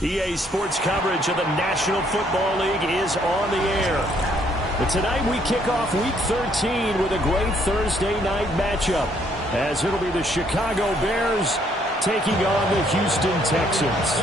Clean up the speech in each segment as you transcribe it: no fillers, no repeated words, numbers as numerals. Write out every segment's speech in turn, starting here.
EA Sports coverage of the National Football League is on the air. But tonight we kick off Week 13 with a great Thursday night matchup, as it'll be the Chicago Bears taking on the Houston Texans.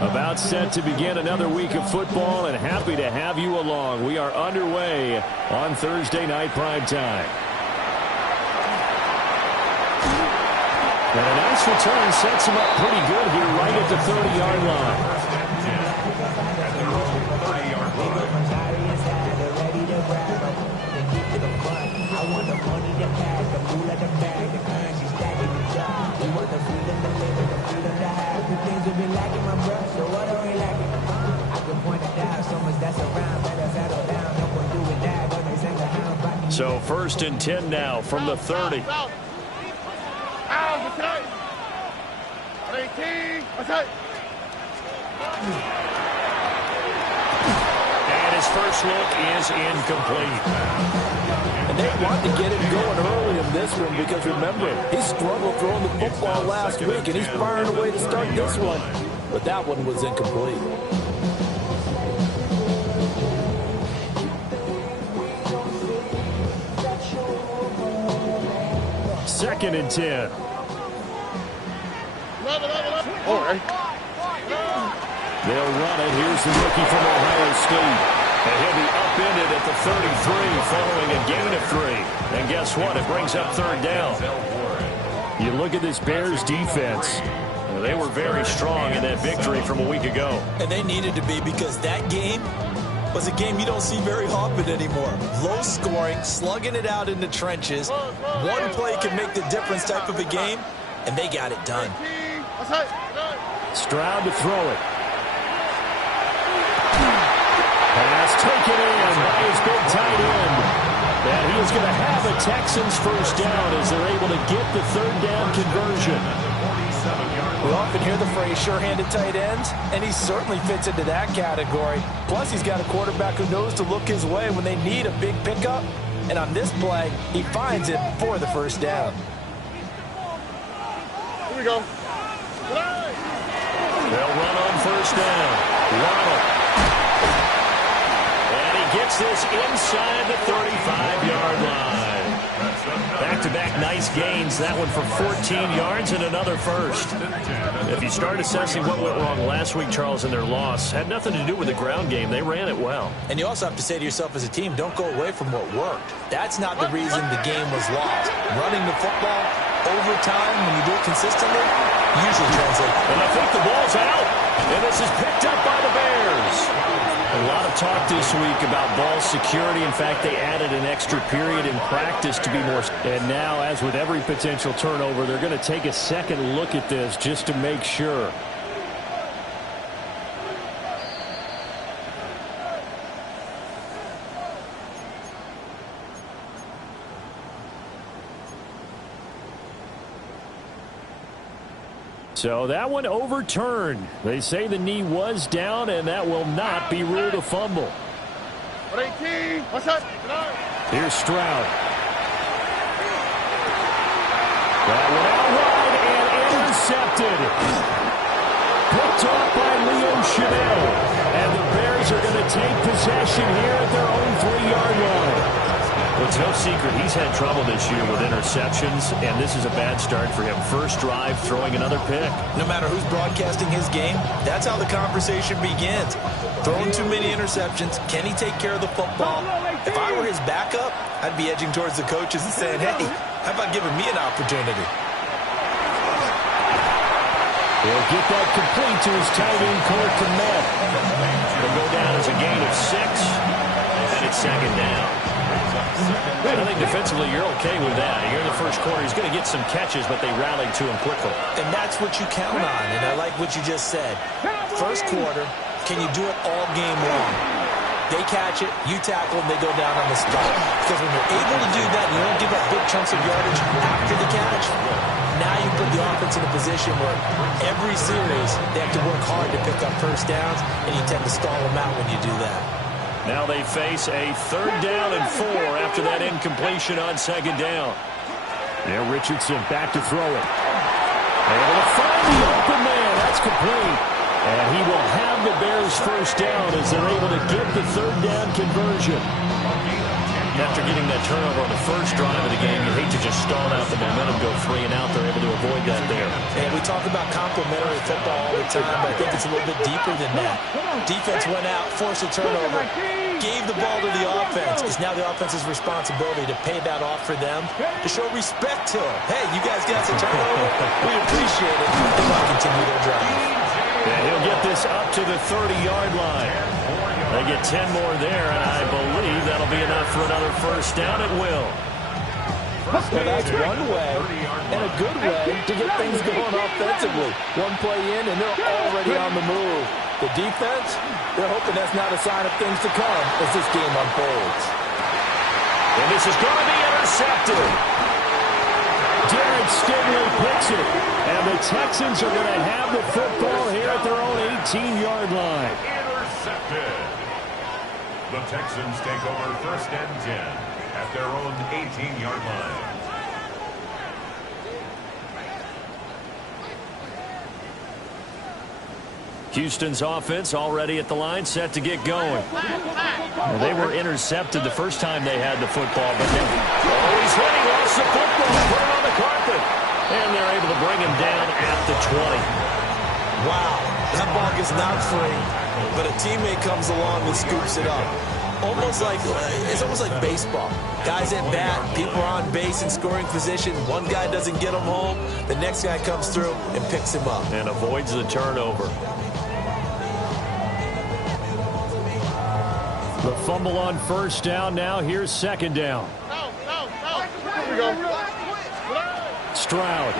About set to begin another week of football, and happy to have you along. We are underway on Thursday night primetime. And a nice return sets him up pretty good here right at the 30-yard line. So 1st and 10 now from the 30. And his first look is incomplete. And they want to get him going early in this one because, remember, he struggled throwing the football last week, and he's firing away to start this one. But that one was incomplete. 2nd and 10. They'll run it. Here's the rookie from Ohio State. And he'll be upended at the 33 following a gain of 3. And guess what? It brings up 3rd down. You look at this Bears defense. They were very strong in that victory from a week ago. And they needed to be, because that game was a game you don't see very often anymore. Low scoring, slugging it out in the trenches. One play can make the difference type of a game, and they got it done. Stroud to throw it. Pass taken in by his big tight end. And he is going to have a Texans first down as they're able to get the 3rd down conversion. We often hear the phrase sure-handed tight ends, and he certainly fits into that category. Plus, he's got a quarterback who knows to look his way when they need a big pickup. And on this play, he finds it for the first down. Here we go. They'll run on 1st down. Ronald. And he gets this inside the 35-yard line. Back-to-back nice gains. That one for 14 yards and another first. If you start assessing what went wrong last week, Charles, in their loss, had nothing to do with the ground game. They ran it well. And you also have to say to yourself as a team, don't go away from what worked. That's not the reason the game was lost. Running the football over time, when you do it consistently, usually translates. And I think the ball's out. And this is picked up by the Bears. A lot of talk this week about ball security. In fact, they added an extra period in practice to be more. And now, as with every potential turnover, they're going to take a second look at this just to make sure. So that one overturned. They say the knee was down, and that will not be ruled a fumble. Here's Stroud. That one out wide and intercepted. Picked off by Leo Chanel. And the Bears are going to take possession here at their own 3-yard line. Well, it's no secret he's had trouble this year with interceptions, and this is a bad start for him. First drive, throwing another pick. No matter who's broadcasting his game, that's how the conversation begins. Throwing too many interceptions, can he take care of the football? If I were his backup, I'd be edging towards the coaches and saying, hey, how about giving me an opportunity? He'll get that complete to his tight end, Cole Kmet. It'll go down as a gain of 6, and it's 2nd down. I think defensively you're okay with that. Here in the first quarter, he's going to get some catches, but they rallied to him quickly. And that's what you count on, and I like what you just said. First quarter, can you do it all game long? They catch it, you tackle, and they go down on the spot. Because when you're able to do that, you don't give up big chunks of yardage after the catch. Now you put the offense in a position where every series they have to work hard to pick up first downs, and you tend to stall them out when you do that. Now they face a 3rd down and 4 after that incompletion on 2nd down. Now Richardson back to throw it. Able to find the open man. That's complete. And he will have the Bears first down as they're able to get the 3rd down conversion. After getting that turnover on the first drive of the game, you hate to just stall out the momentum, go 3 and out. They're able to avoid that there. And we talk about complementary football all the time, but I think it's a little bit deeper than that. Defense went out, forced a turnover, gave the ball to the offense. It's now the offense's responsibility to pay that off for them, to show respect to them. Hey, you guys got some turnover? We appreciate it. They want to continue their drive. And he'll get this up to the 30-yard line. They get 10 more there, and I believe that'll be enough for another first down. It will. Well, that's one way, and a good way, to get things going offensively. One play in, and they're already on the move. The defense, they're hoping that's not a sign of things to come as this game unfolds. And this is going to be intercepted. Jared Stingley picks it, and the Texans are going to have the football here at their own 18-yard line. Intercepted. The Texans take over 1st and 10 at their own 18-yard line. Houston's offense already at the line, set to get going. Well, they were intercepted the first time they had the football, but then he's hit. He lost the football, put it on the carpet, and they're able to bring him down at the 20. Wow, that ball gets knocked free, but a teammate comes along and scoops it up. It's almost like baseball. Guys at bat, people are on base in scoring position. One guy doesn't get him home, the next guy comes through and picks him up. And avoids the turnover. The fumble on first down. Now here's 2nd down. Here we go. Stroud.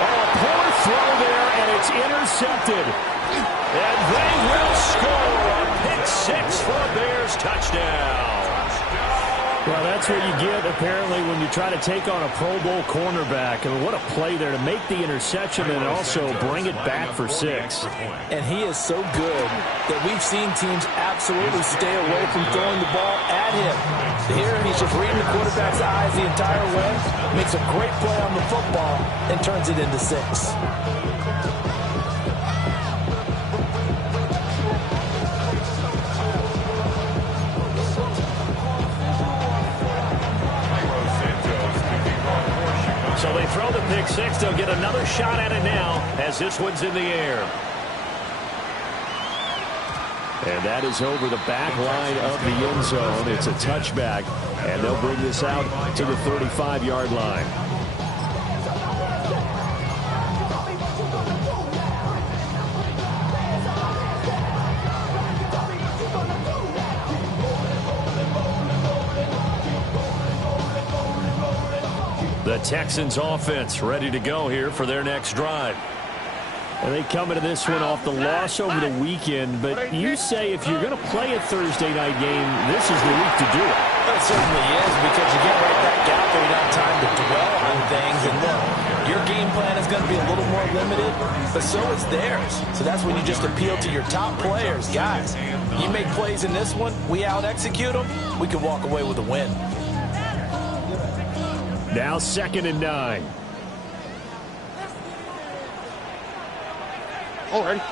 Oh, poor throw there, and it's intercepted. And they will score a pick 6 for a Bears touchdown. Well, that's what you get, apparently, when you try to take on a Pro Bowl cornerback. I mean, what a play there to make the interception and also bring it back for 6. And he is so good that we've seen teams absolutely stay away from throwing the ball at him. Here, he's just reading the quarterback's eyes the entire way, makes a great play on the football, and turns it into 6. So they throw the pick 6. They'll get another shot at it now as this one's in the air. And that is over the back line of the end zone. It's a touchback, and they'll bring this out to the 35-yard line. The Texans offense ready to go here for their next drive. And they come into this one off the loss over the weekend, but you say if you're going to play a Thursday night game, this is the week to do it. Well, it certainly is, because you get right back out there, you don't have time to dwell on things, and look, your game plan is going to be a little more limited, but so is theirs. So that's when you just appeal to your top players. Guys, you make plays in this one, we out-execute them, we can walk away with a win. Now 2nd and 9. Already.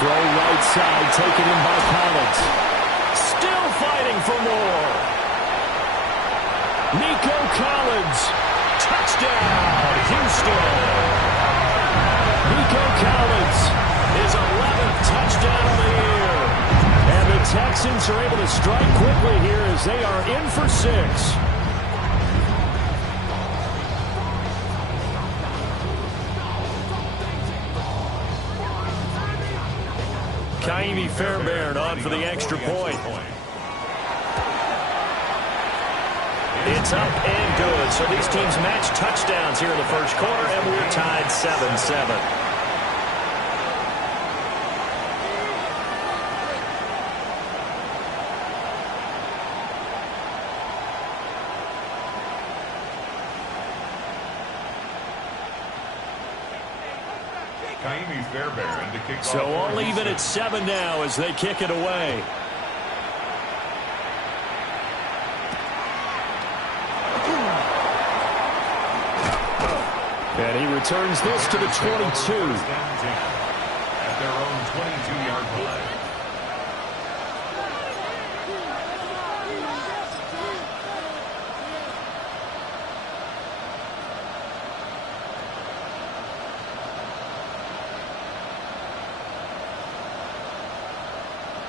Throw right side, taken in by Collins. Still fighting for more. Nico Collins. Touchdown, Houston. Nico Collins, his 11th touchdown of the year. And the Texans are able to strike quickly here as they are in for 6. Kaimi Fairbairn on for the extra point. It's up and good. So these teams match touchdowns here in the first quarter, and we're tied 7-7. Kaimi Fairbairn to kick So off. all even at 7 now as they kick it away. And he returns this to the 22. At their own 22-yard line.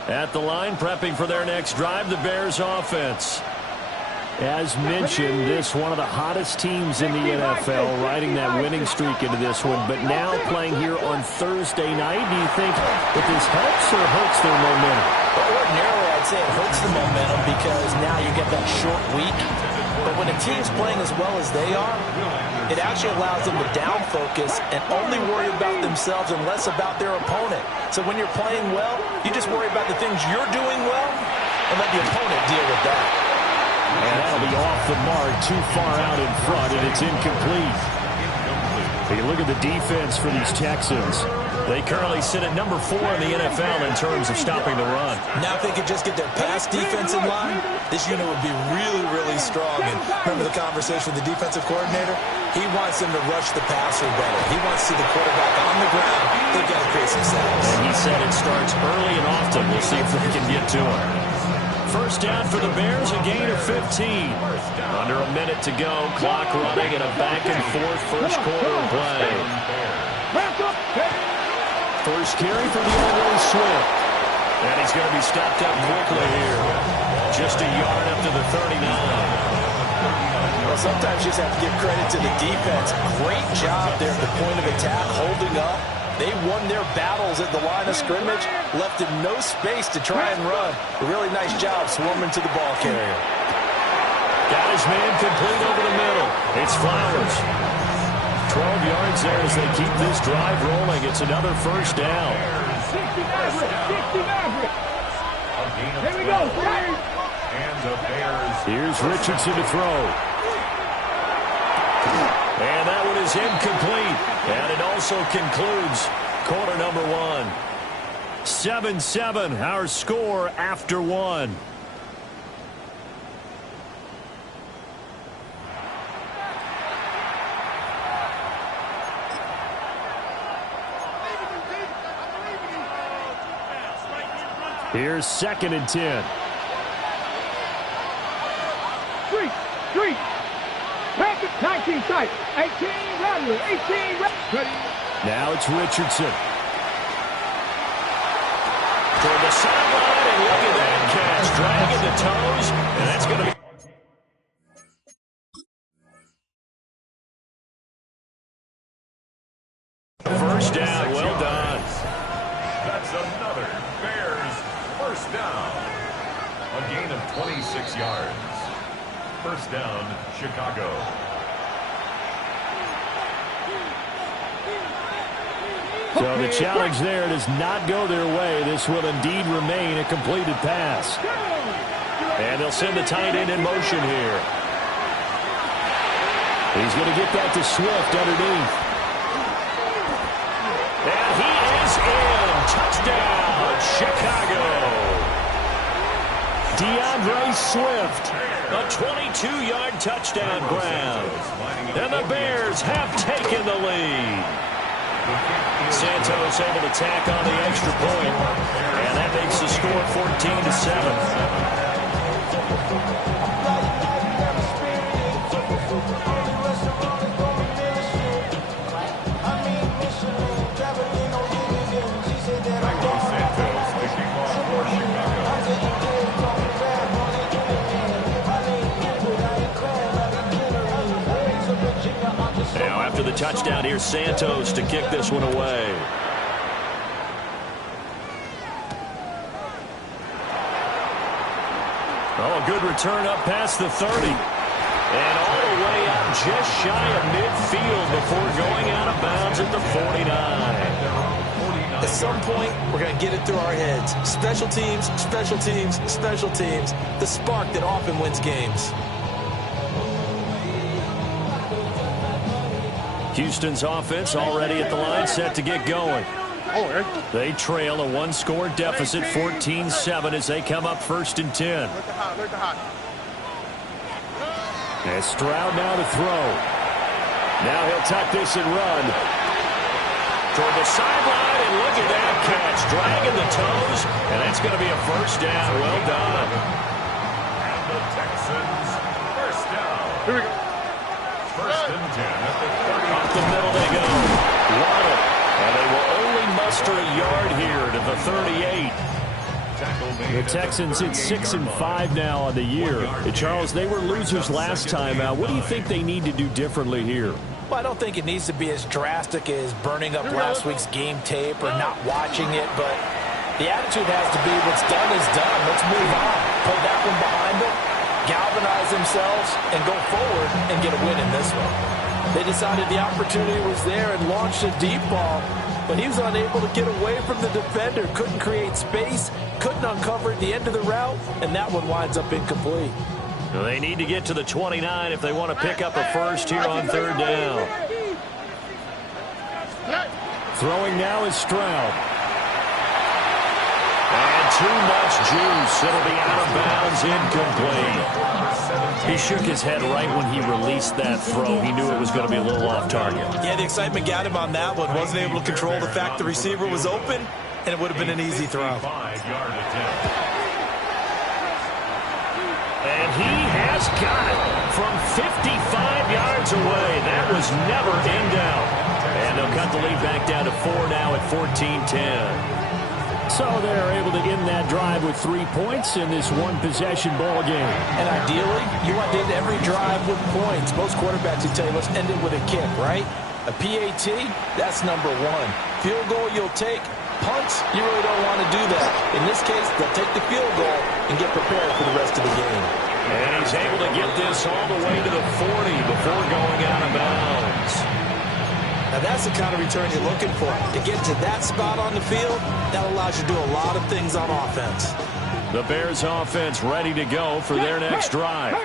At the line, prepping for their next drive, the Bears offense. As mentioned, this one of the hottest teams in the NFL, riding that winning streak into this one, but now playing here on Thursday night. Do you think that this helps or hurts their momentum? Well, ordinarily, I'd say it hurts the momentum because now you get that short week. But when a team's playing as well as they are, it actually allows them to down focus and only worry about themselves and less about their opponent. So when you're playing well, you just worry about the things you're doing well and let the opponent deal with that. And that'll be off the mark, too far out in front, and it's incomplete. Take a look at the defense for these Texans. They currently sit at number 4 in the NFL in terms of stopping the run. Now if they could just get their pass defense in line, this unit would be really, really strong. And remember the conversation with the defensive coordinator? He wants them to rush the passer better. He wants to see the quarterback on the ground. They've got to create some sacks. And he said it starts early and often. We'll see if they can get to him. First down for the Bears, a gain of 15. Under a minute to go, clock running in a back-and-forth first quarter of play. First carry for the Old Swift. And he's going to be stopped up quickly here. Just a yard up to the 39. Well, sometimes you just have to give credit to the defense. Great job there at the point of attack, holding up. They won their battles at the line of scrimmage, left him no space to try and run. A really nice job swarming to the ball carrier. Got his man complete over the middle. It's Flowers. 12 yards there as they keep this drive rolling. It's another first down. 60 Maverick. Here we go. And the Bears. Here's Richardson to throw. And that one is incomplete. And it also concludes quarter number 1. 7-7, our score after 1. Here's 2nd and 10. Street. 19 sight. 18 Radley. 18 Radley. Now it's Richardson. Toward the sideline, and look at that catch. Dragging the toes, and that's going to be... First down, well done. That's another Bears first down. A gain of 26 yards. First down, Chicago. So the challenge there does not go their way. This will indeed remain a completed pass. And they'll send the tight end in motion here. He's going to get that to Swift underneath. And he is in. Touchdown, Chicago. DeAndre Swift, a 22-yard touchdown grab. And the Bears have taken the lead. Santos able to tack on the extra point, and that makes the score 14-7. Now after the touchdown, here's Santos to kick this one away. Oh, a good return up past the 30. And all the way out just shy of midfield before going out of bounds at the 49. At some point, we're going to get it through our heads. Special teams, special teams, special teams. The spark that often wins games. Houston's offense already at the line, set to get going. They trail a one-score deficit, 14-7, as they come up 1st and 10. And Stroud now to throw. Now he'll tuck this and run. Toward the sideline, and look at that catch. Dragging the toes, and that's going to be a first down. Well done. And the Texans, first down. Here we go. 1st and 10 at the 30. Up the middle they go. Waddle. And they will only muster a yard here to the 38. The Texans hit 6-5 now on the year. And Charles, they were losers last time out. What do you think they need to do differently here? Well, I don't think it needs to be as drastic as burning up last week's game tape or not watching it, but the attitude has to be what's done is done. Let's move on. Put that one behind them, galvanize themselves, and go forward and get a win in this one. They decided the opportunity was there and launched a deep ball, but he was unable to get away from the defender, couldn't create space, couldn't uncover at the end of the route, and that one winds up incomplete. They need to get to the 29 if they want to pick up a first here on 3rd down. Throwing now is Stroud. And too much juice. It'll be out of bounds, incomplete. He shook his head right when he released that throw. He knew it was going to be a little off target. Yeah, the excitement got him on that one. Wasn't able to control the fact the receiver was open, and it would have been an easy throw. And he has got it from 55 yards away. That was never in doubt. And they'll cut the lead back down to 4 now at 14-10. So they're able to end that drive with 3 points in this one-possession ball game. And ideally, you want to end every drive with points. Most quarterbacks would tell you, let's end it with a kick, right? A PAT, that's number 1. Field goal you'll take. Punts, you really don't want to do that. In this case, they'll take the field goal and get prepared for the rest of the game. And he's able to get this all the way to the 40 before going out of bounds. Now that's the kind of return you're looking for. To get to that spot on the field, that allows you to do a lot of things on offense. The Bears offense ready to go for their next drive.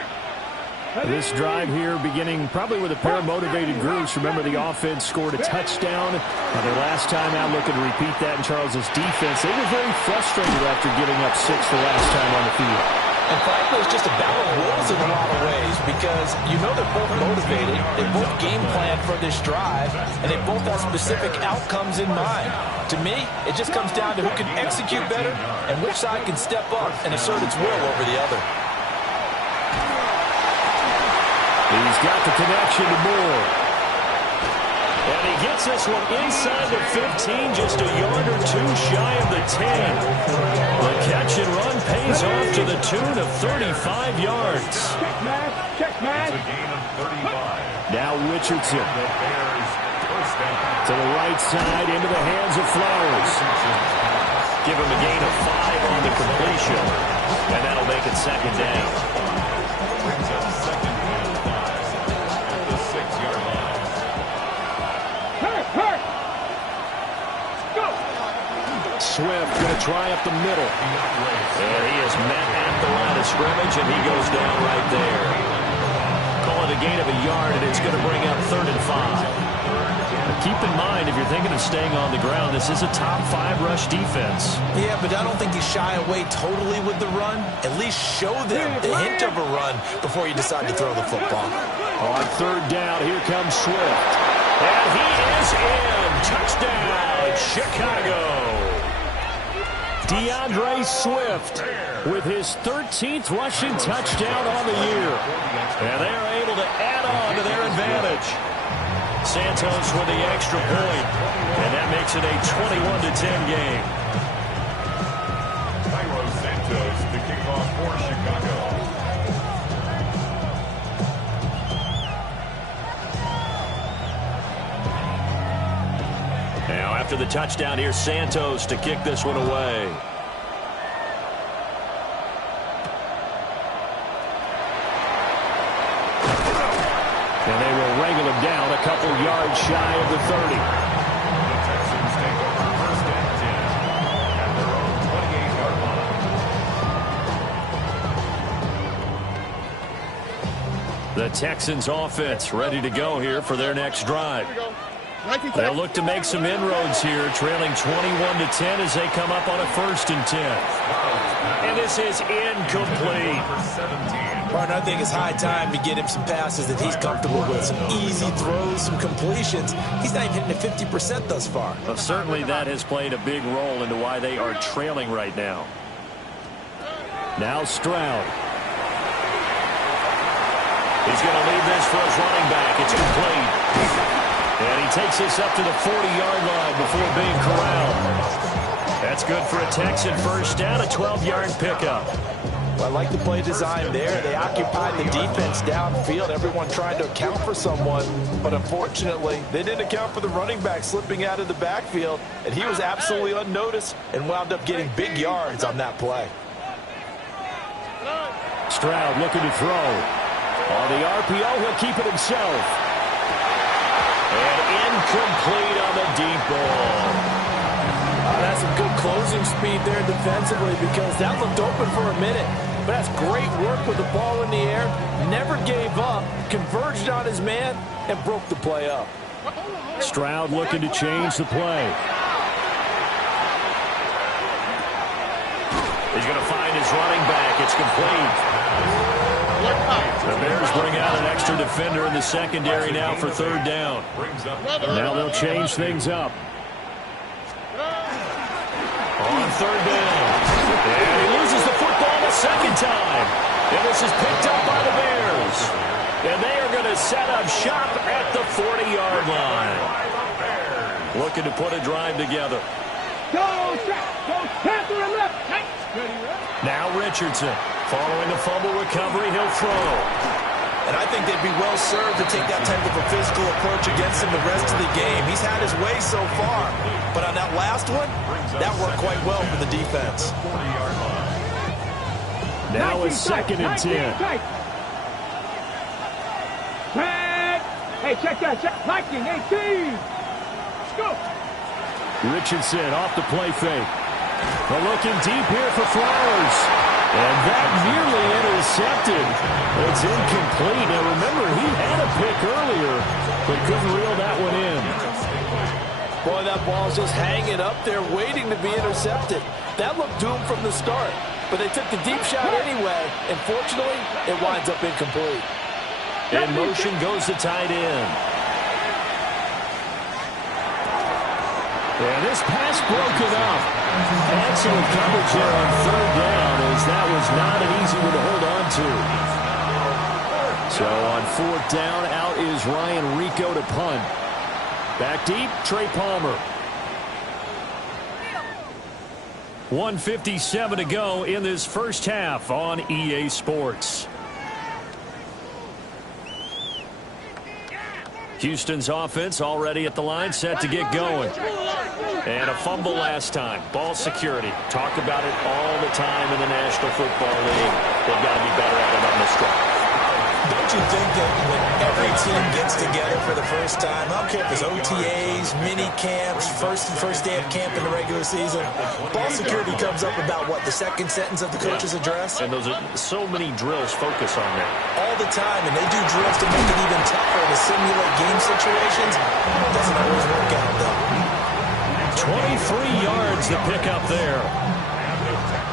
This drive here beginning probably with a pair of motivated groups. Remember, the offense scored a touchdown. Their last time out, looking to repeat that in Charles's defense. They were very frustrated after giving up 6 the last time on the field. And frankly, it's just a battle of wills in a lot of ways because you know they're both motivated. They both game plan for this drive, and they both have specific outcomes in mind. To me, it just comes down to who can execute better and which side can step up and assert its will over the other. He's got the connection to Moore. And he gets this one inside the 15, just a yard or 2 shy of the 10. The catch and run pays off to the tune of 35 yards. Check, man. It's a gain of 35. Now Richardson. The Bears, first down. To the right side, into the hands of Flowers. Give him a gain of 5 on the completion. And that'll make it 2nd down. Brings up 2nd and 5 at the 6-yard line. Hurt. Go. Swift going to try up the middle. And he is met at the line of scrimmage, and he goes down right there. Call it a gain of a yard, and it's going to bring up 3rd and 5. Keep in mind, if you're thinking of staying on the ground, this is a top 5 rush defense. Yeah, but I don't think you shy away totally with the run. At least show them the hint of a run before you decide to throw the football. On 3rd down, here comes Swift. And he is in. Touchdown, Chicago. DeAndre Swift with his 13th rushing touchdown on the year. And they're able to add on to their advantage. Santos with the extra point, and that makes it a 21-10 game. Cairo Santos to kick off for Chicago. Now after the touchdown, here's Santos to kick this one away. And they will wrangle him down a couple yards shy of the 30. The Texans take over first and 10 at their own 28-yard line. The Texans offense ready to go here for their next drive. They'll look to make some inroads here, trailing 21-10 as they come up on a 1st and 10. And this is incomplete. Partner, I think it's high time to get him some passes that he's comfortable with. Some easy throws, some completions. He's not even hitting the 50% thus far. Well, certainly that has played a big role into why they are trailing right now. Now Stroud. He's going to leave this for his running back. It's complete. And he takes this up to the 40-yard line before being corralled. That's good for a Texan first down, a 12-yard pickup. Well, I like the play design there. They occupied the defense downfield, everyone trying to account for someone. But unfortunately, they didn't account for the running back slipping out of the backfield. And he was absolutely unnoticed and wound up getting big yards on that play. Stroud looking to throw. On the RPO, he'll keep it himself. And incomplete on the deep ball. That's some good closing speed there defensively because that looked open for a minute. But that's great work with the ball in the air. Never gave up, converged on his man, and broke the play up. Stroud looking to change the play. He's going to find his running back. It's complete. The Bears bring out an extra defender in the secondary now for 3rd down. Now they'll change things up. On 3rd down. And he loses the football a second time. And this is picked up by the Bears. And they are going to set up shop at the 40-yard line. Looking to put a drive together. Go, Panther and left. Now Richardson. Following a fumble recovery, he'll throw. And I think they'd be well served to take that type of a physical approach against him the rest of the game. He's had his way so far. But on that last one, that worked quite well for the defense. Now it's 2nd and 10. Hey, check that. Check. 19, 18. Let's go. Richardson off the play fake. They're looking deep here for Flowers. And that nearly intercepted. It's incomplete. Now remember, he had a pick earlier, but couldn't reel that one in. Boy, that ball's just hanging up there waiting to be intercepted. That looked doomed from the start, but they took the deep shot anyway, and fortunately, it winds up incomplete. In motion goes the tight end. And this pass broken up. Excellent coverage there on 3rd down, as that was not an easy one to hold on to. So on 4th down, out is Ryan Rico to punt. Back deep, Trey Palmer. 1:57 to go in this first half on EA Sports. Houston's offense already at the line, set to get going. And a fumble last time. Ball security. Talk about it all the time in the National Football League. They've got to be better at it on this drive. Don't you think that when every team gets together for the first time, I don't care if it's OTAs, mini camps, first day of camp in the regular season, ball security comes up about, what, the second sentence of the coach's address? And those are so many drills focus on that. All the time, and they do drills to make it even tougher to simulate game situations. It doesn't always work out, though. 23 yards to pick up there.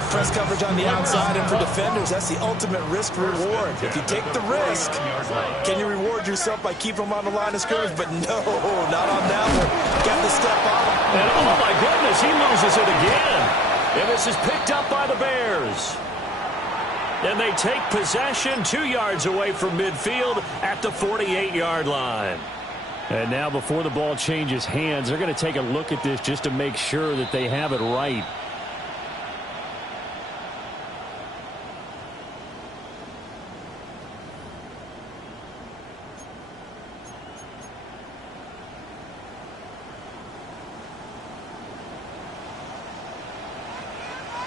Press coverage on the outside, and for defenders, that's the ultimate risk-reward. If you take the risk, can you reward yourself by keeping them on the line of scrimmage? But no, not on that one. Got to step on him. And oh my goodness, he loses it again. And this is picked up by the Bears. And they take possession 2 yards away from midfield at the 48-yard line. And now before the ball changes hands, they're going to take a look at this just to make sure that they have it right.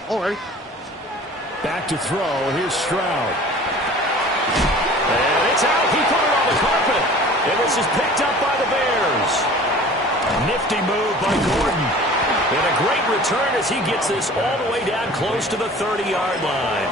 All right. Back to throw. Here's Stroud. And it's out. He put it on the carpet. This is picked up by the Bears. Nifty move by Gordon. And a great return as he gets this all the way down close to the 30-yard line.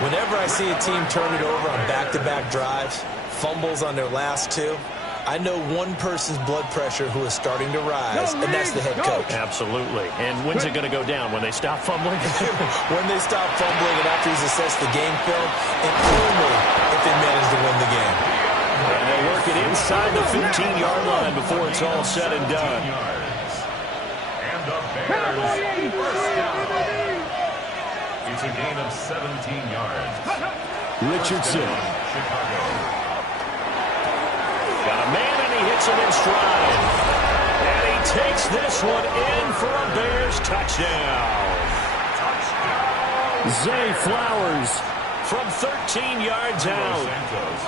Whenever I see a team turn it over on back-to-back drives, fumbles on their last two, I know one person's blood pressure who is starting to rise, and that's the head coach. Absolutely. And when's it going to go down? When they stop fumbling? When they stop fumbling and after he's assessed the game film, and only if they manage to win the game. And they work it inside the 15-yard line before it's all said and done. And the Bears first down. It's a gain of 17 yards. Richardson. Chicago. Got a man, and he hits him in stride. And he takes this one in for a Bears touchdown. Zay Flowers from 13 yards out.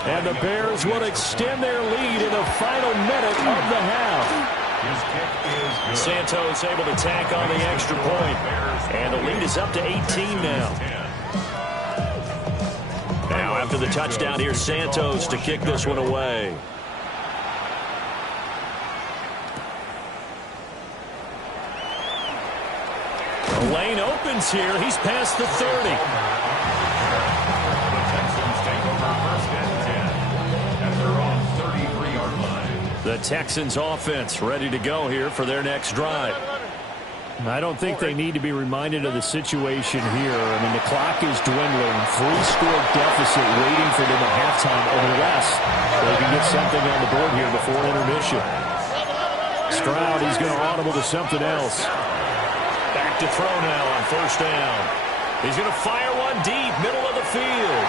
And the Bears will extend their lead in the final minute of the half. Santos able to tack on the extra point. And the lead is up to 18 now. Now after the touchdown, here's Santos to kick this one away. The lane opens here. He's past the 30. The Texans take over first and 10 at their own 33-yard line. The Texans offense ready to go here for their next drive. I don't think they need to be reminded of the situation here. I mean, the clock is dwindling. 3-score deficit waiting for them at halftime, unless they can get something on the board here before intermission. Stroud, he's going to audible to something else. Back to throw now on first down. He's going to fire one deep, middle of the field.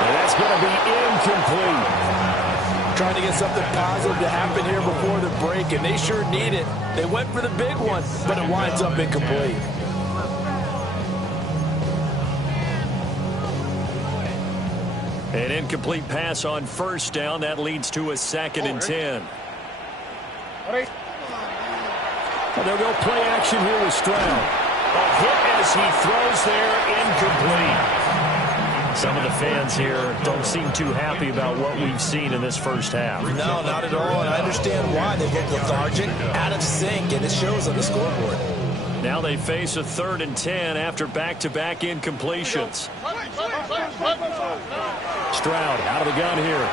And that's going to be incomplete. Trying to get something positive to happen here before the break, and they sure need it. They went for the big one, but it winds up incomplete. An incomplete pass on first down. That leads to a 2nd and 10. They'll go play action here with Stroud. A hit as he throws there, incomplete. Some of the fans here don't seem too happy about what we've seen in this first half. No, not at all, and I understand why. They look lethargic, out of sync, and it shows on the scoreboard. Now they face a 3rd and 10 after back-to-back incompletions. Stroud out of the gun here.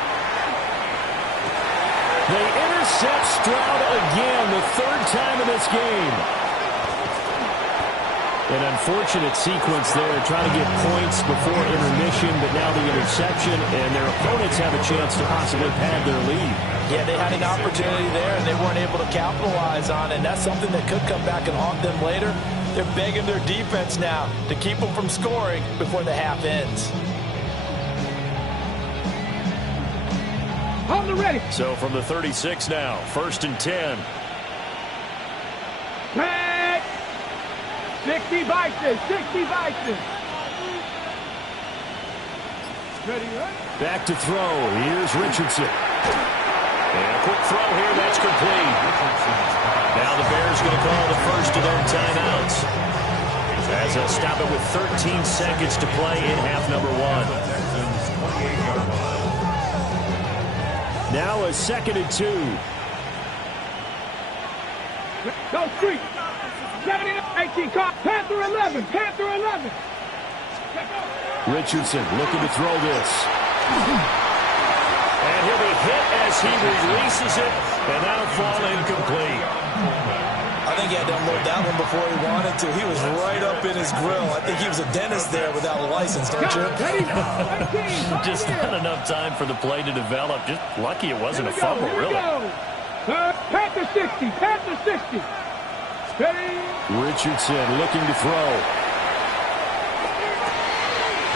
They intercept Stroud again, the 3rd time in this game. An unfortunate sequence there, trying to get points before intermission, but now the interception, and their opponents have a chance to possibly pad their lead. Yeah, they had an opportunity there, and they weren't able to capitalize on it, and that's something that could come back and haunt them later. They're begging their defense now to keep them from scoring before the half ends. Hold it ready. So from the 36 now, 1st and 10. Back. 60 Bison. 60 Bison. Ready, right? Back to throw. Here's Richardson. And a quick throw here. That's complete. Now the Bears going to call the first of their timeouts, as they'll stop it with 13 seconds to play in half number 1. Now a 2nd and 2. Go street. 18, Panther 11, Panther 11. Richardson looking to throw this. And he'll be hit as he releases it, and that'll fall incomplete. I think he had to unload that one before he wanted to. He was right up in his grill. I think he was a dentist there without a license, don't you? Just not enough time for the play to develop. Just lucky it wasn't a fumble, really. Panther 60, Panther 60. Richardson looking to throw.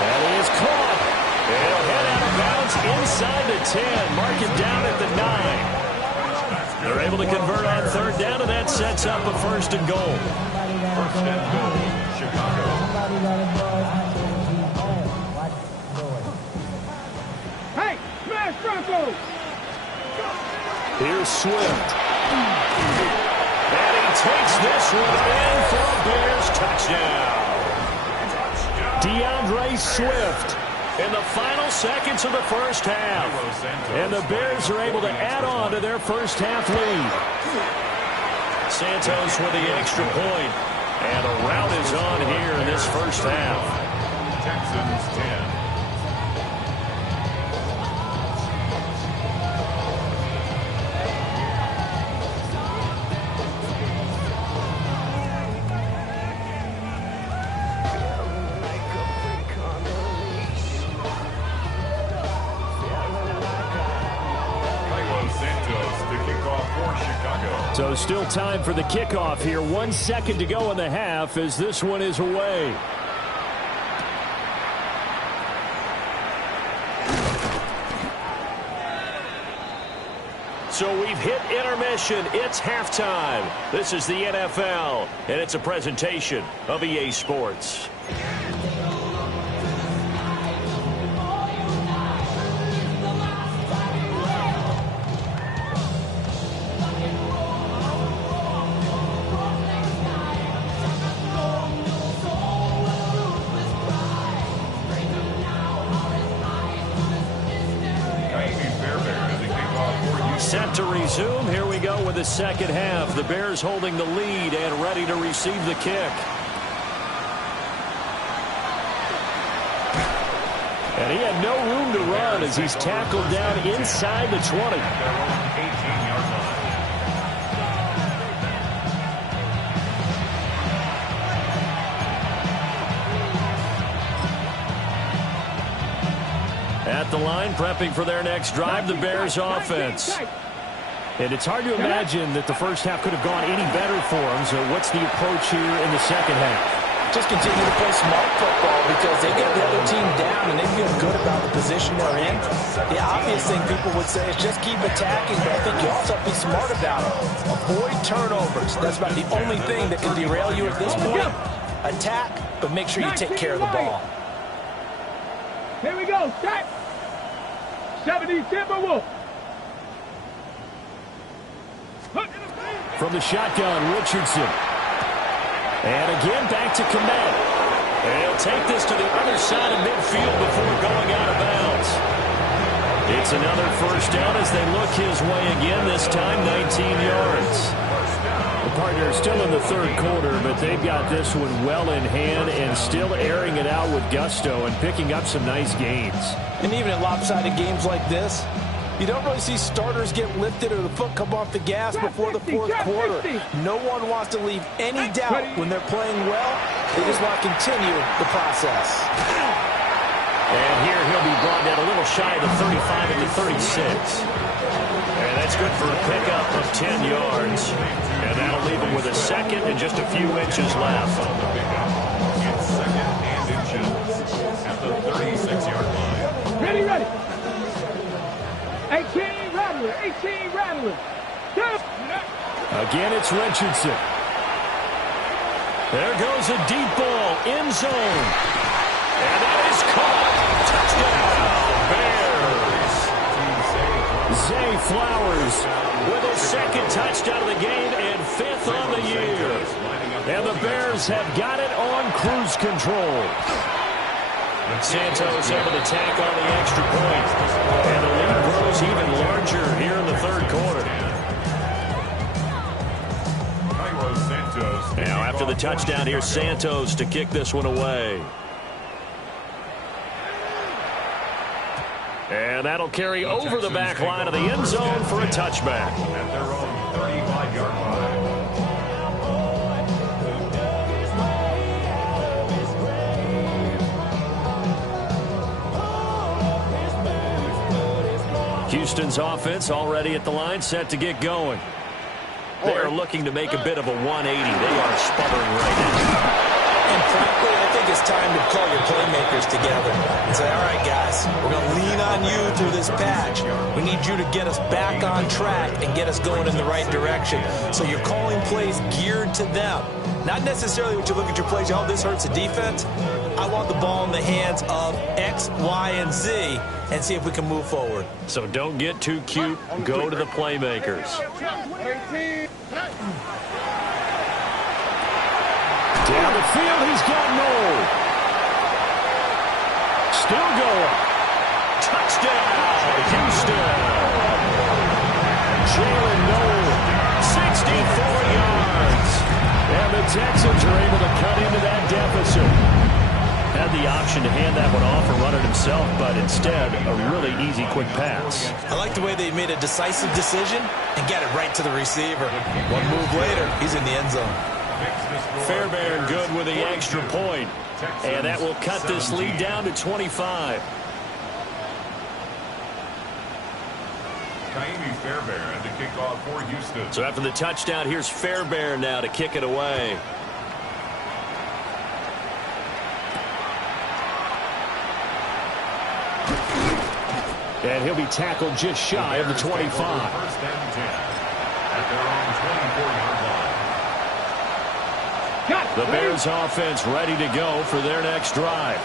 And he is caught. He'll head out of bounds inside the 10. Mark him down at the 9. They're able to convert on 3rd down, and that sets up a 1st and goal. 1st and goal, Chicago. Hey, smash Broncos. Here's Swift. And he takes this one in for a Bears touchdown. DeAndre Swift in the final seconds of the first half. And the Bears are able to add on to their first half lead. Santos with the extra point. And a rout is on here in this first half. Texans 10. So still time for the kickoff here. 1 second to go in the half as this one is away. So we've hit intermission. It's halftime. This is the NFL, and it's a presentation of EA Sports. Set to resume. Here we go with the second half. The Bears holding the lead and ready to receive the kick. And he had no room to run as he's tackled down inside the 20. At the line, prepping for their next drive, the Bears offense. And it's hard to imagine that the first half could have gone any better for them. So what's the approach here in the second half? Just continue to play smart football because they get the other team down and they feel good about the position they're in. The obvious thing people would say is just keep attacking, but I think you also have to be smart about it. Avoid turnovers. That's about the only thing that can derail you at this point. Attack, but make sure you take care of the ball. Here we go. Set. 70 Timberwolves. From the shotgun, Richardson. And again, back to Komet. And he'll take this to the other side of midfield before going out of bounds. It's another first down as they look his way again, this time 19 yards. The partner still in the third quarter, but they've got this one well in hand and still airing it out with gusto and picking up some nice gains. And even in lopsided games like this, you don't really see starters get lifted or the foot come off the gas before the fourth quarter. No one wants to leave any doubt when they're playing well. They just want to continue the process. And here he'll be brought down a little shy of the 35 at the 36. And that's good for a pickup of 10 yards. And that'll leave him with a second and just a few inches left. It's second and inches at the 36-yard line. Ready. 18 Rattler. Again, it's Richardson. There goes a deep ball, end zone. And that is caught. Touchdown, Bears. Zay Flowers with his second touchdown of the game and fifth on the year. And the Bears have got it on cruise control. Santos able to tack on the extra point. And the lead grows even larger here in the third quarter. Now after the touchdown, here's Santos to kick this one away. And that'll carry over the back line of the end zone for a touchback. At their own 35-yard line. Houston's offense already at the line, set to get going. They are looking to make a bit of a 180. They are sputtering right now. And frankly, I think it's time to call your playmakers together and say, all right, guys, we're going to lean on you through this patch. We need you to get us back on track and get us going in the right direction. So you're calling plays geared to them. Not necessarily when you look at your plays, oh, this hurts the defense. I want the ball in the hands of X, Y, and Z and see if we can move forward. So don't get too cute. Go to the playmakers. Down the field, he's got Noel. still going. Touchdown, Houston. Jalen Noel, 64 yards. And the Texans are able to cut into that deficit. Had the option to hand that one off or run it himself, but instead, a really easy, quick pass. I like the way they made a decisive decision and get it right to the receiver. One move later, he's in the end zone. Fairbairn good with the extra point. And that will cut this lead down to 25. Fairbairn to kick off for Houston. So after the touchdown, here's Fairbairn now to kick it away. And he'll be tackled just shy of the 25. First and 10 at their own 24-yard line. The Bears offense ready to go for their next drive.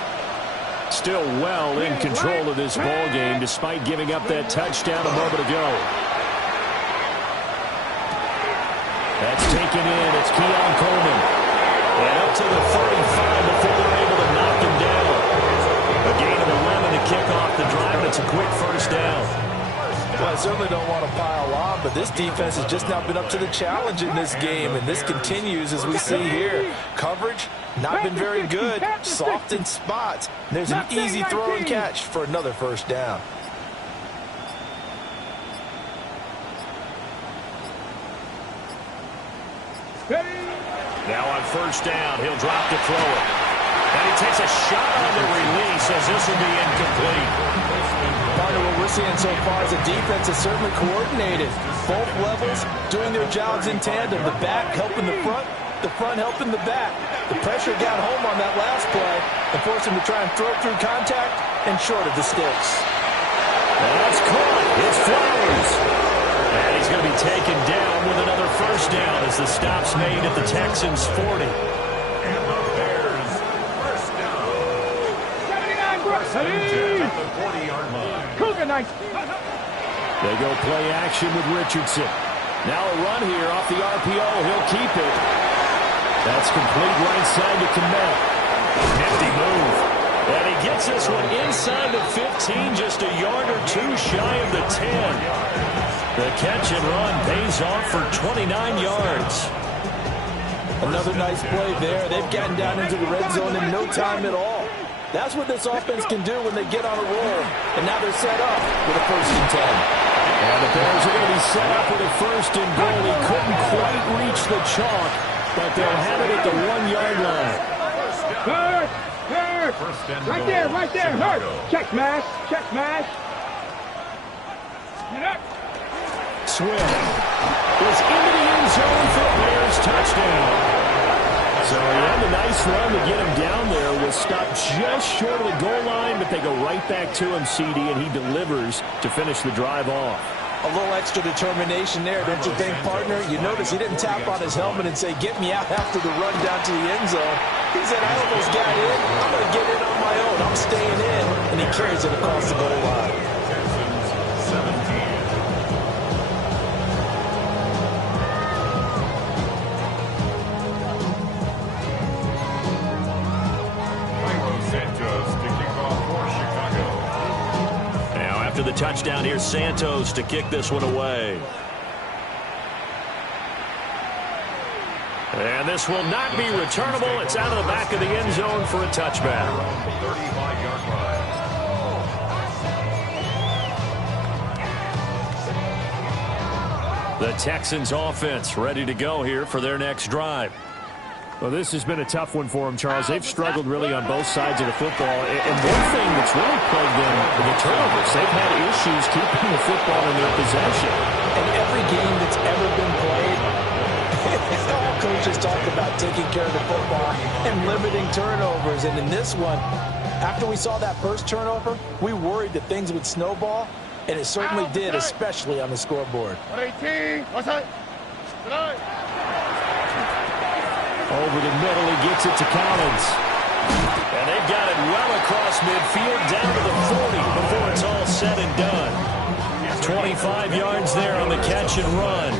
Still well in control of this ball game despite giving up that touchdown a moment ago. That's taken in. It's Keon Coleman. And up to the 35 before they're able to knock him down. A gain of 11 to kick off the drive, and it's a quick first down. Well, I certainly don't want to pile on, but this defense has just not been up to the challenge in this game, and this continues as we see here. Coverage, not been very good. Soft in spots. There's an easy throw and catch for another first down. Now on first down, he'll drop to throw it. And he takes a shot on the release as this will be incomplete. Part of what we're seeing so far is the defense is certainly coordinated. Both levels doing their jobs in tandem. The back helping the front helping the back. The pressure got home on that last play and forced him to try and throw through contact and short of the sticks. That's caught. It's Flowers. And he's going to be taken down with another first down as the stop's made at the Texans' 40. And the Bears first down. 79, First and 10 at the 40-yard line. Cougar nice. They go play action with Richardson. Now a run here off the RPO. He'll keep it. That's complete right side to Kmet. Nifty move. And he gets this one inside the 15, just a yard or two shy of the 10. The catch and run pays off for 29 yards. Another nice play there. They've gotten down into the red zone in no time at all. That's what this offense can do when they get on a roll. And now they're set up with a first and 10. And the Bears are going to be set up with a first and goal. He couldn't quite reach the chalk, but they'll have it at the 1-yard line. Hurt. Right there, hurt. Check smash. Get up. Swift is into the end zone for a Bears touchdown. So he had a nice run to get him down there. Was stopped just short of the goal line, but they go right back to him, CD, and he delivers to finish the drive off. A little extra determination there, don't you think, partner? You notice he didn't tap on his helmet and say, get me out after the run down to the end zone. He said, I almost got in. I'm going to get in on my own. I'm staying in. And he carries it across the goal line. Texans 17. The touchdown here, Santos to kick this one away. And this will not be returnable. It's out of the back of the end zone for a touchback. 35-yard line. The Texans offense ready to go here for their next drive. Well, this has been a tough one for them, Charles. They've struggled really on both sides of the football. And one thing that's really plagued them are the turnovers. They've had issues keeping the football in their possession. And every game that's ever been played, all coaches talk about taking care of the football and limiting turnovers. And in this one, after we saw that first turnover, we worried that things would snowball, and it certainly did, especially on the scoreboard. 18, outside. Over the middle, he gets it to Collins. And they've got it well across midfield, down to the 40 before it's all said and done. 25 yards there on the catch and run.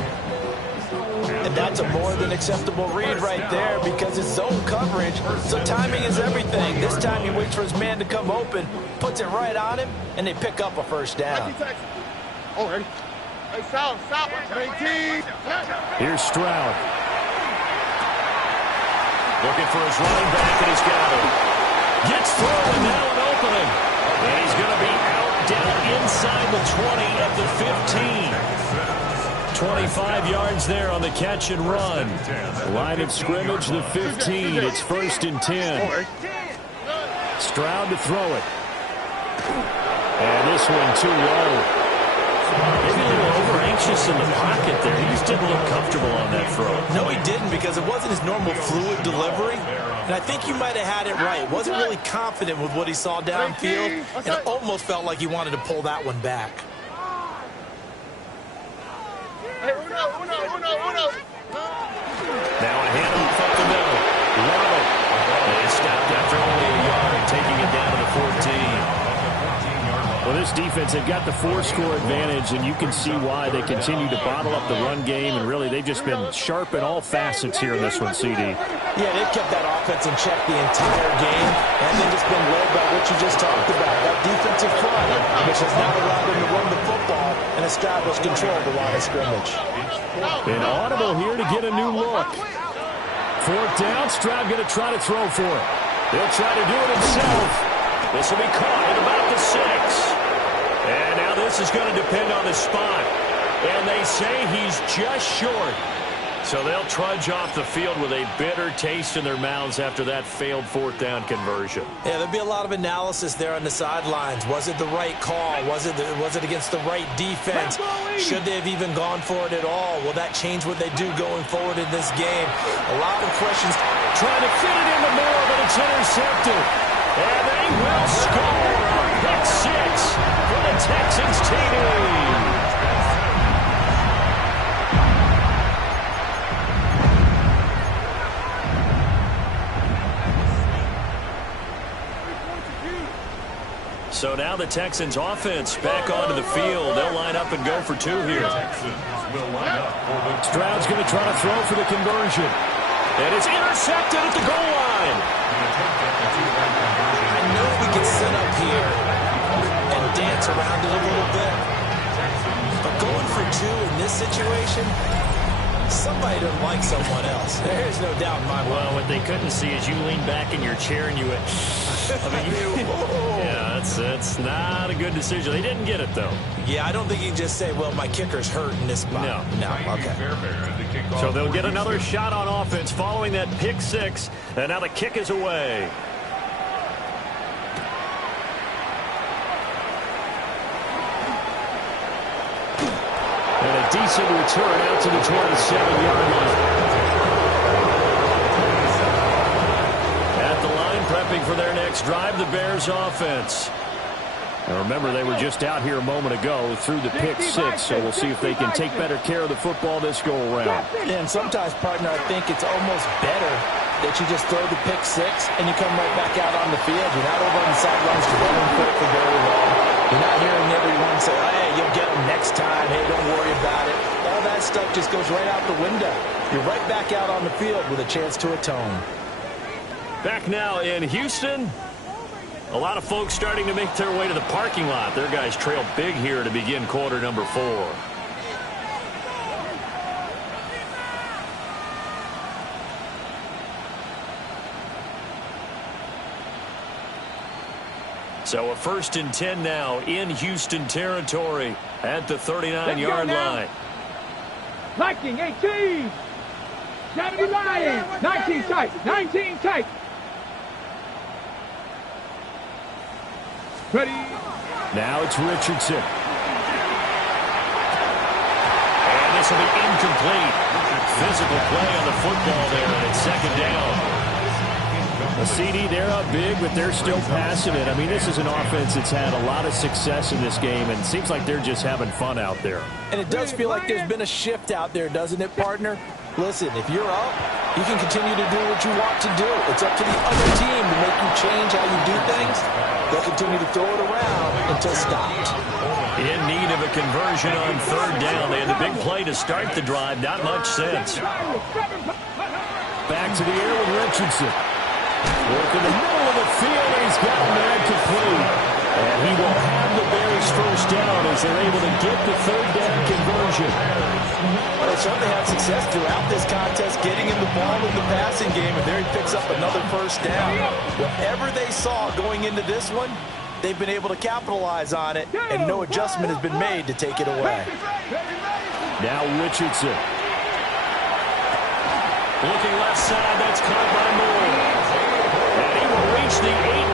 And And that's a more than acceptable read right there because it's zone coverage, so timing is everything. This time he waits for his man to come open, puts it right on him, and they pick up a first down. Already. Hey, Sal, 18. Here's Stroud. Looking for his running back, and he's got him. Gets through, and now an opening. And he's going to be out down inside the 20 at the 15. 25 yards there on the catch and run. Line of scrimmage, the 15. It's 1st and 10. Stroud to throw it. And this one too low. Maybe a little over-anxious in the pocket there. He just didn't look comfortable on that throw. No, he didn't because it wasn't his normal fluid delivery. And I think you might have had it right. Wasn't really confident with what he saw downfield. And it almost felt like he wanted to pull that one back. Now a handoff up the middle. Love it. They stopped after only a yard, taking it down to the 14. Well, this defense, they've got the 4-score advantage, and you can see why they continue to bottle up the run game, and really they've just been sharp in all facets here in this one, CD. Yeah, they've kept that offense in check the entire game, and they've just been led by what you just talked about, that defensive front, which has not allowed them to run the football and establish control of the line of scrimmage. An audible here to get a new look. 4th down, Stroud going to try to throw for it. He'll try to do it himself. This will be caught at about the 6. And now this is going to depend on the spot. And they say he's just short. So they'll trudge off the field with a bitter taste in their mouths after that failed 4th down conversion. Yeah, there'll be a lot of analysis there on the sidelines. Was it the right call? Was it against the right defense? Should they have even gone for it at all? Will that change what they do going forward in this game? A lot of questions. Trying to fit it into more, but it's intercepted. And they will score a pick 6 for the Texans TD. So now the Texans offense back onto the field. They'll line up and go for 2 here. Stroud's going to try to throw for the conversion. And it's intercepted at the goal line. I know we can sit up here and dance around it a little bit, but going for 2 in this situation, somebody doesn't like someone else. There's no doubt in my mind. Well, what they couldn't see is you leaned back in your chair and you went, yeah, that's not a good decision. They didn't get it, though. Yeah, I don't think you can just say, well, my kicker's hurt in this spot. No, okay. So they'll get another shot on offense following that pick 6, and now the kick is away. And a decent return out to the 27-yard line. At the line, prepping for their next drive, the Bears offense. And remember, they were just out here a moment ago through the pick 6, so we'll see if they can take better care of the football this go-around. And sometimes, partner, I think it's almost better that you just throw the pick 6 and you come right back out on the field. You're not over on the sidelines running for it for very long. You're not hearing everyone say, oh, hey, you'll get them next time. Hey, don't worry about it. All that stuff just goes right out the window. You're right back out on the field with a chance to atone. Back now in Houston. A lot of folks starting to make their way to the parking lot. Their guys trail big here to begin quarter number 4. So a 1st and 10 now in Houston territory at the 39-yard line. Viking 18. 70 Lions. 19 tight. 19 tight. Ready. Now it's Richardson. And this will be incomplete. Physical play on the football there, and it's 2nd down. A CD, they're up big, but they're still passing it. I mean, this is an offense that's had a lot of success in this game, and it seems like they're just having fun out there. And it does feel like there's been a shift out there, doesn't it, partner? Listen, if you're up, you can continue to do what you want to do. It's up to the other team to make you change how you do things. They'll continue to throw it around until stopped. In need of a conversion on third down. They had the big play to start the drive. Not much sense. Back to the air with Richardson. Work in the middle of the field, and he's got him there complete. And he will have the Bears first down as they're able to get the third down conversion. Well, they certainly had success throughout this contest getting him the ball in the passing game, and there he picks up another first down. Whatever they saw going into this one, they've been able to capitalize on it, and no adjustment has been made to take it away. Now Richardson. Looking left side, that's caught by Moore. And he will reach the 8.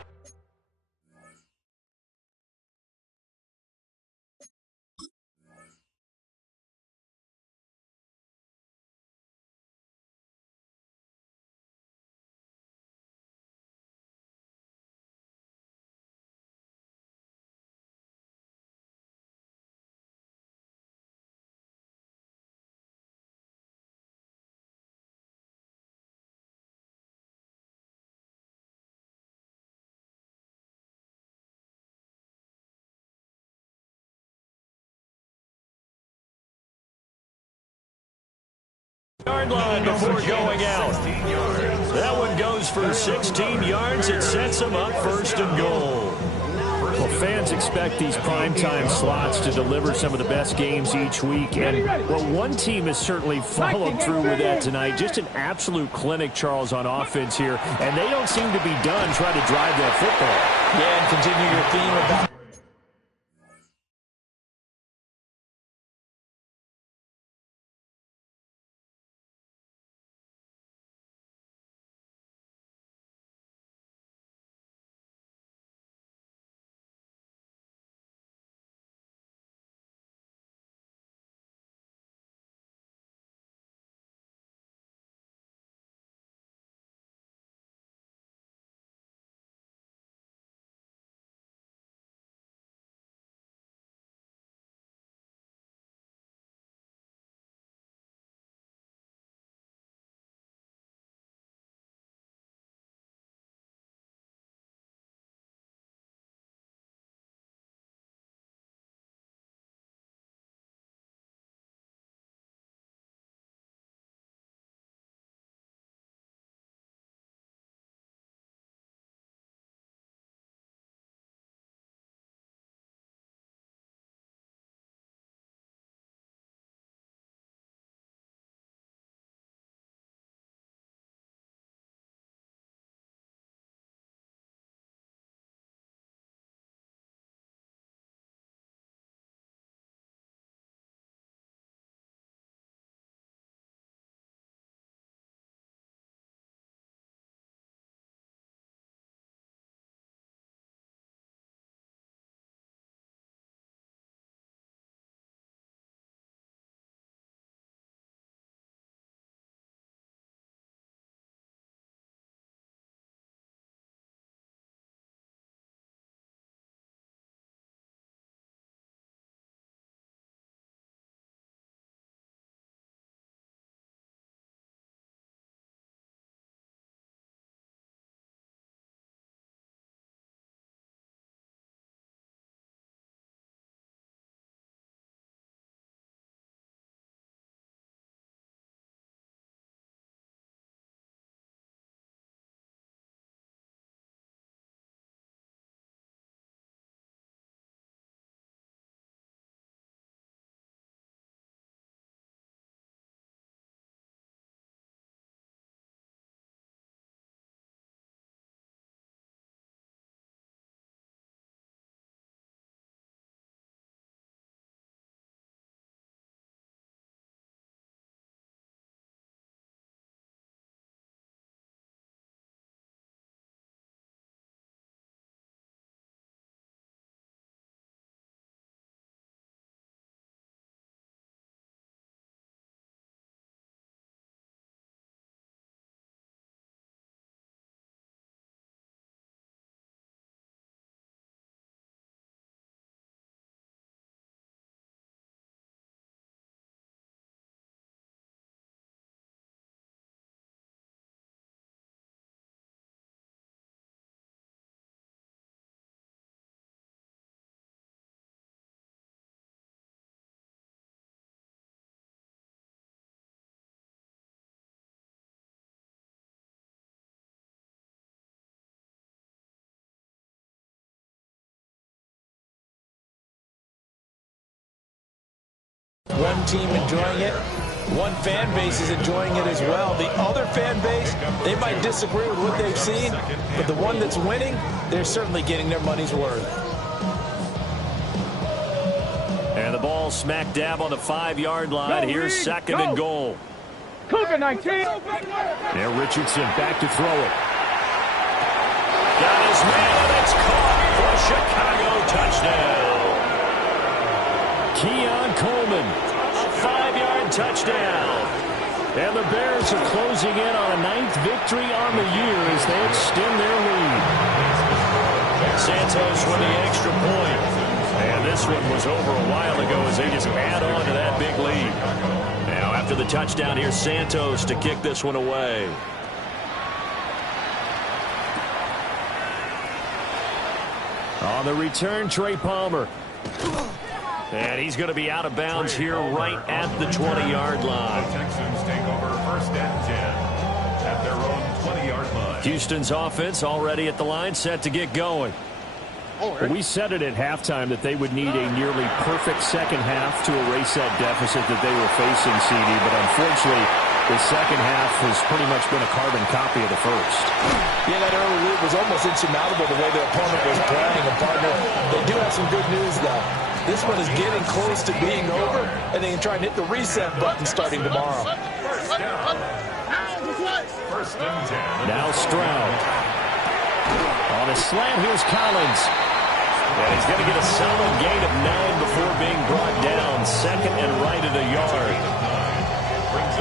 Yard line before going out. That one goes for 16 yards. It sets them up first and goal. Well, fans expect these primetime slots to deliver some of the best games each week. And, well, one team has certainly followed through with that tonight. Just an absolute clinic, Charles, on offense here. And they don't seem to be done trying to drive that football. Yeah, and continue your theme about one team enjoying it, one fan base is enjoying it as well. The other fan base, they might disagree with what they've seen, but the one that's winning, they're certainly getting their money's worth. And the ball smack dab on the 5-yard line. Here's second and goal. Cougar 19. There, Richardson back to throw it. Got his man, and it's caught for a Chicago touchdown. Keon Coleman, a 5-yard touchdown. And the Bears are closing in on a 9th victory on the year as they extend their lead. Santos with the extra point. And this one was over a while ago as they just add on to that big lead. Now after the touchdown, here's Santos to kick this one away. On the return, Trey Palmer. And he's going to be out of bounds here right at the 20-yard line. The Texans take over 1st and 10 at their own 20-yard line. Houston's offense already at the line, set to get going. We said it at halftime that they would need a nearly perfect second half to erase that deficit that they were facing, CD, but unfortunately, the second half has pretty much been a carbon copy of the first. Yeah, that early lead was almost insurmountable the way their opponent was playing. And, partner, they do have some good news, though. This one is getting close to being over, and they can try and hit the reset button starting tomorrow. First and 10. Now Stroud. On a slant, here's Collins. And he's going to get a solid gain of 9 before being brought down. Second and right at a yard.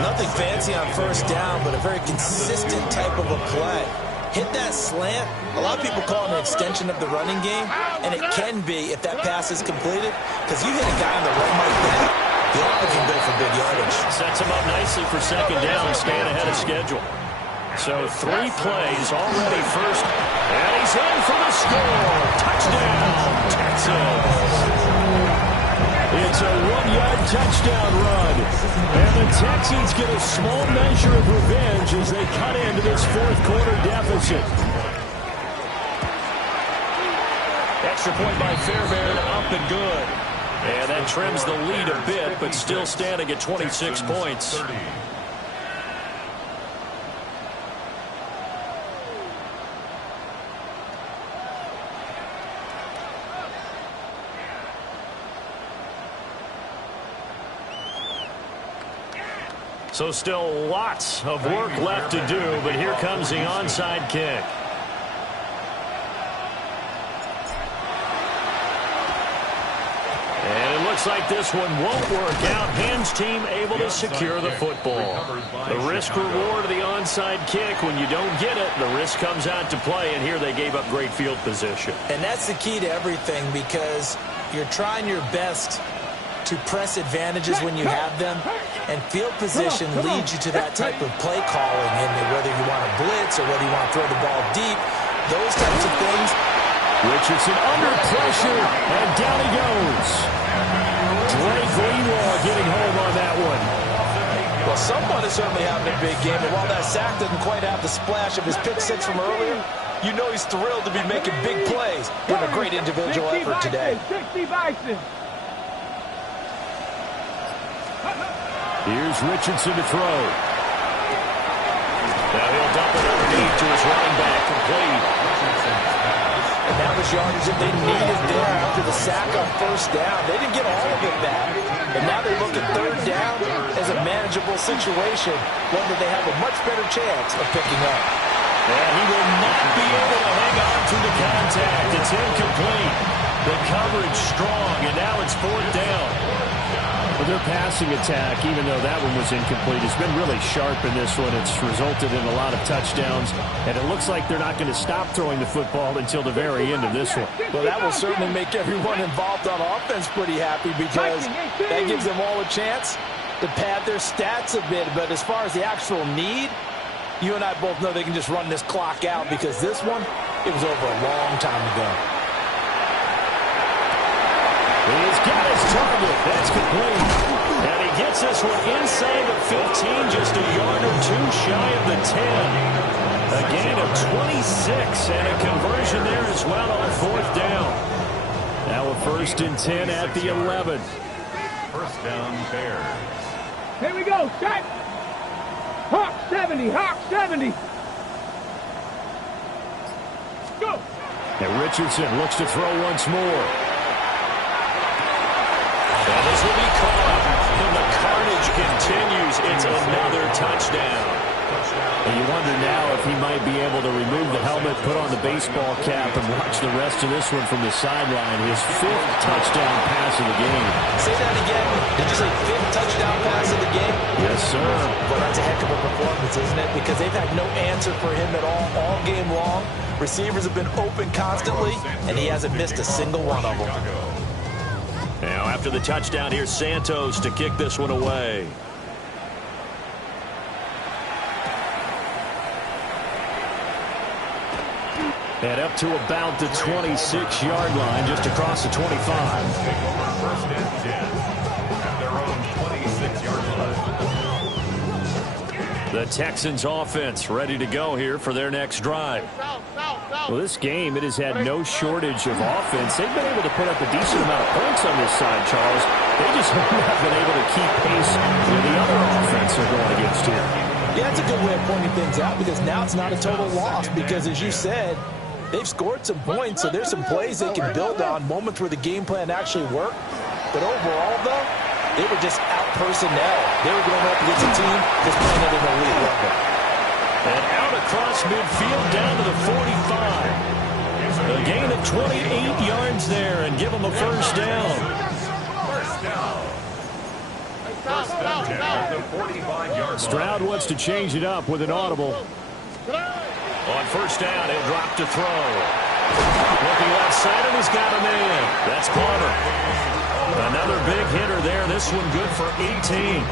Nothing fancy on first down, but a very consistent type of a play. Hit that slant. A lot of people call it an extension of the running game, and it can be if that pass is completed, because you hit a guy on the run like that, he often can go for big yardage. Sets him up nicely for second down, staying ahead of schedule. So 3 plays already first, and he's in for the score. Touchdown, Texans. It's a 1-yard touchdown run. And the Texans get a small measure of revenge as they cut into this 4th quarter deficit. Extra point by Fairbairn, up and good. And that trims the lead a bit, but still standing at 26 points. So still lots of work left to do, but here comes the onside kick. And it looks like this one won't work out. Hands team able to secure the football. The risk reward of the onside kick, when you don't get it, the risk comes out to play, and here they gave up great field position. And that's the key to everything, because you're trying your best to press advantages when you have them, and field position leads you to that type of play calling, and whether you want to blitz or whether you want to throw the ball deep, those types of things. Richardson under pressure, and down he goes. Drake Greenlaw getting home on that one. Well, someone is certainly having a big game, and while that sack doesn't quite have the splash of his pick six from earlier, you know he's thrilled to be making big plays. Doing a great individual effort today. Here's Richardson to throw. Now he'll dump it underneath to his running back, complete. And that was yardage that they needed there after the sack on first down. They didn't get all of it back. And now they look at third down as a manageable situation, one that they have a much better chance of picking up. And he will not be able to hang on to the contact. It's incomplete. The coverage strong, and now it's 4th down. Well, their passing attack, even though that one was incomplete, has been really sharp in this one. It's resulted in a lot of touchdowns, and it looks like they're not going to stop throwing the football until the very end of this one. Well, that will certainly make everyone involved on offense pretty happy, because that gives them all a chance to pad their stats a bit. But as far as the actual need, you and I both know they can just run this clock out, because this one, it was over a long time ago. He's got his target. That's complete. And he gets this one inside the 15, just a yard or two shy of the 10. A gain of 26 and a conversion there as well on 4th down. Now a 1st and 10 at the 11. first down, Bears. Here we go, set. Hawk 70, Hawk 70. Go. And Richardson looks to throw once more. And this will be caught. And the carnage continues. It's another touchdown. And you wonder now if he might be able to remove the helmet, put on the baseball cap, and watch the rest of this one from the sideline. His 5th touchdown pass of the game. Say that again. Did you say 5th touchdown pass of the game? Yes, sir. Well, that's a heck of a performance, isn't it? Because they've had no answer for him at all game long. Receivers have been open constantly, and he hasn't missed a single one of them. Now, after the touchdown, here's Santos to kick this one away. And up to about the 26-yard line, just across the 25. Take over first and 10 at their own 26-yard line. The Texans offense ready to go here for their next drive. Well, this game, it has had no shortage of offense. They've been able to put up a decent amount of points on this side, Charles. They just haven't been able to keep pace with the other offense they're going against here. Yeah, it's a good way of pointing things out because now it's not a total loss because, as you said, they've scored some points, so there's some plays they can build on, moments where the game plan actually worked. But overall, though, they were just out-personnel. They were going up against a team that's playing at an elite level. And out across midfield down to the 45. A gain of 28 yards there and give them a first down. First down. First and 10 at the 45-yard line. Stroud wants to change it up with an audible. On first down, he'll drop to throw. Looking left side, and he's got a man. That's Palmer. Another big hitter there. This one good for 18.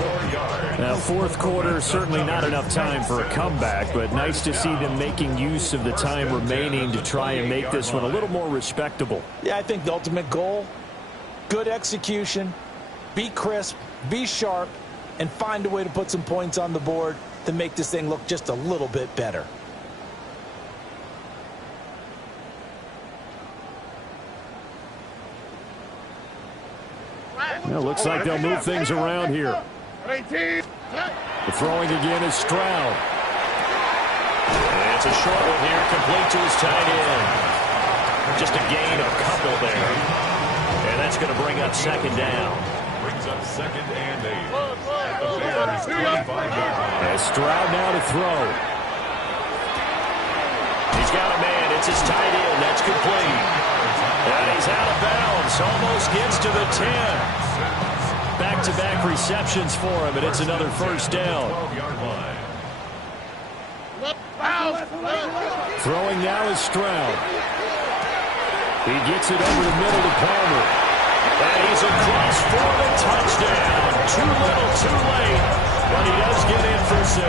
Now, fourth quarter, certainly not enough time for a comeback, but nice to see them making use of the time remaining to try and make this one a little more respectable. Yeah, I think the ultimate goal, good execution, be crisp, be sharp, and find a way to put some points on the board to make this thing look just a little bit better. Well, looks like they'll move things around here. The throwing again is Stroud. And it's a short one here, complete to his tight end. Just a gain of a couple there. And that's going to bring up second down. Brings up second and 8 at the Bears' 25-yard line. As Stroud now to throw. He's got a man. It's his tight end. That's complete. And he's out of bounds. Almost gets to the 10. Back-to-back receptions for him, and it's another first down. 12-yard line. Throwing now is Stroud. He gets it over the middle to Palmer. And he's across for the touchdown. Too little, too late. But he does get in for 6.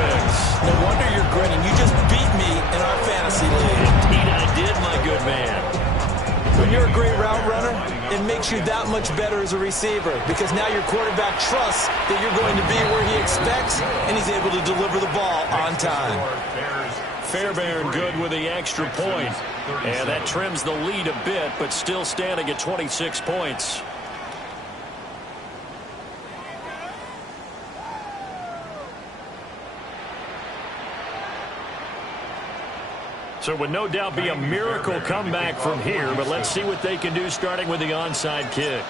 No wonder you're grinning. You just beat me in our fantasy league. Indeed I did, my good man. When you're a great route runner, it makes you that much better as a receiver because now your quarterback trusts that you're going to be where he expects, and he's able to deliver the ball on time. Fairbairn good with the extra point. And that trims the lead a bit, but still standing at 26 points. So it would no doubt be a miracle comeback from here, but let's see what they can do starting with the onside kick.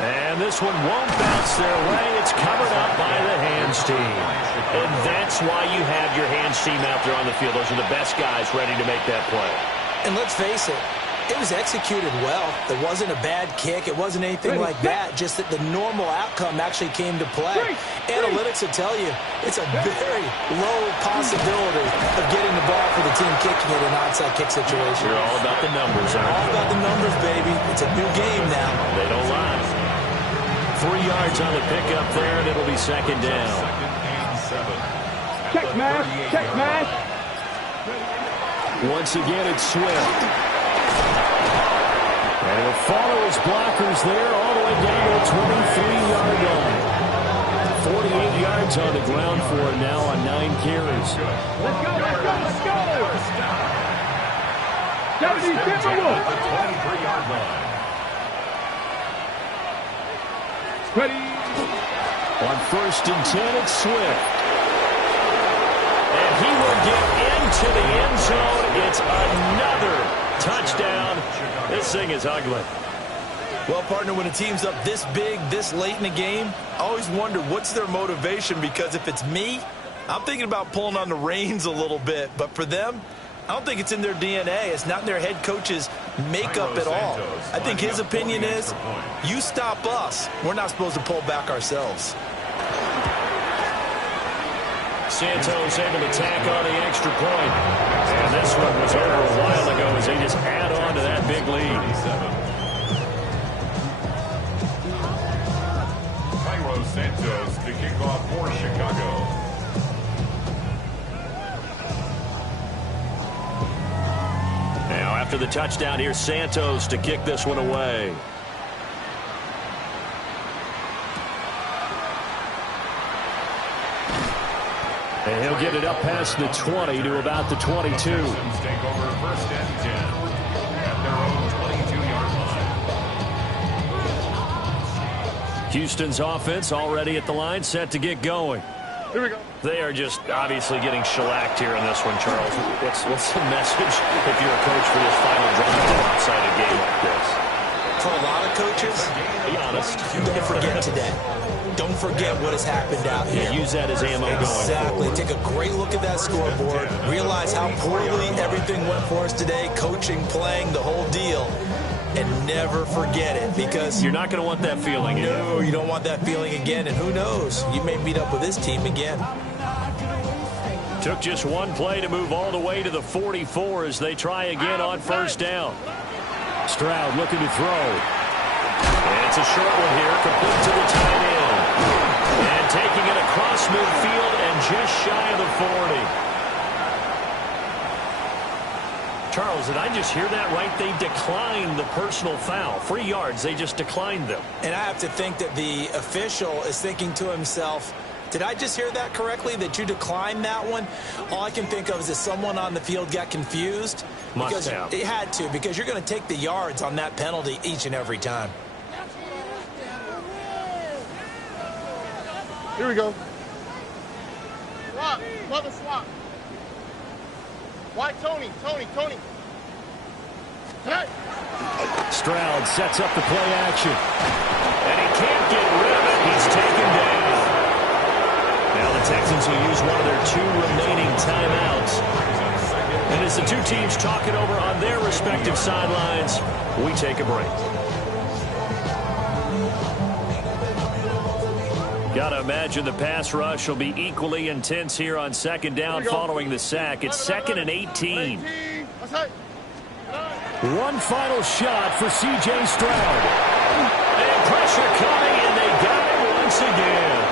And this one won't bounce their way. It's covered up by the hands team. And that's why you have your hands team out there on the field. Those are the best guys ready to make that play. And let's face it, it was executed well. It wasn't a bad kick. It wasn't anything like that. Just that the normal outcome actually came to play. Analytics will tell you it's a very low possibility of getting the ball for the team kicking it in an onside kick situation. You're all about the numbers, aren't you? All about the numbers, baby. It's a new game now. They don't lie. 3 yards on the pickup there, and it'll be second down. Second and 7. Check mash, check mash. Once again, it's Swift. And he'll follow his blockers there all the way down to the 23-yard line. 48 yards on the ground for him now on 9 carries. Let's go, let's go, let's go. 70 Timberwolves. 23-yard line. Ready. On 1st and 10, it's Swift. And he will get into the end zone. It's another touchdown. This thing is ugly. Well, partner, when a team's up this big, this late in the game, I always wonder what's their motivation, because if it's me, I'm thinking about pulling on the reins a little bit. But for them, I don't think it's in their DNA. It's not in their head coach's makeup at all. I think his opinion is, you stop us, we're not supposed to pull back ourselves. Santos able to tack on the extra point. And this one was over a while ago as they just add on to that big lead. Santos to kick off for Chicago. Now after the touchdown, here's Santos to kick this one away. And he'll get it up past the 20 to about the 22. Texans take over 1st and 10 at their own 22-yard line. Houston's offense already at the line, set to get going. Here we go. They are just obviously getting shellacked here in this one, Charles. What's the message if you're a coach for this final drive of a lopsided game like this? For a lot of coaches, Be honest. don't forget today. Don't forget what has happened out here. Yeah, use that as ammo going Exactly. forward. Take a great look at that scoreboard. Realize how poorly everything went for us today. Coaching, playing, the whole deal. And never forget it, because You're not going to want that feeling. no, you don't want that feeling again. And who knows? You may meet up with this team again. Took just one play to move all the way to the 44 as they try again on 1st down. Stroud looking to throw. And it's a short one here, complete to the tight end. And taking it across midfield and just shy of the 40. Charles, did I just hear that right? They declined the personal foul. 3 yards, they just declined them. And I have to think that the official is thinking to himself, did I just hear that correctly, that you declined that one? All I can think of is that someone on the field got confused. Must because have. It had to, because you're going to take the yards on that penalty each and every time. Here we go. Swap. Another swap. Why Tony? Tony. Hey. Stroud sets up the play action. And he can't get rid of it. He's taken down. Now the Texans will use one of their 2 remaining timeouts. And as the 2 teams talk it over on their respective sidelines, we take a break. Got to imagine the pass rush will be equally intense here on 2nd down following the sack. It's 2nd and 18. One final shot for C.J. Stroud. And pressure coming, and they got him once again.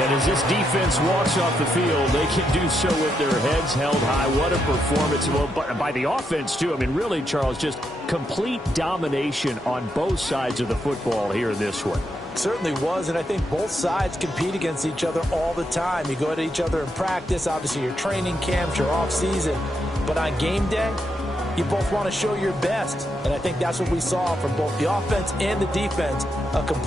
And as this defense walks off the field, they can do so with their heads held high. What a performance. Well, by the offense, too. I mean, really, Charles, just complete domination on both sides of the football here in this one. Certainly was, and I think both sides compete against each other all the time. You go at each other in practice, obviously your training camps, your off season, but on game day, you both want to show your best, and I think that's what we saw from both the offense and the defense, a complete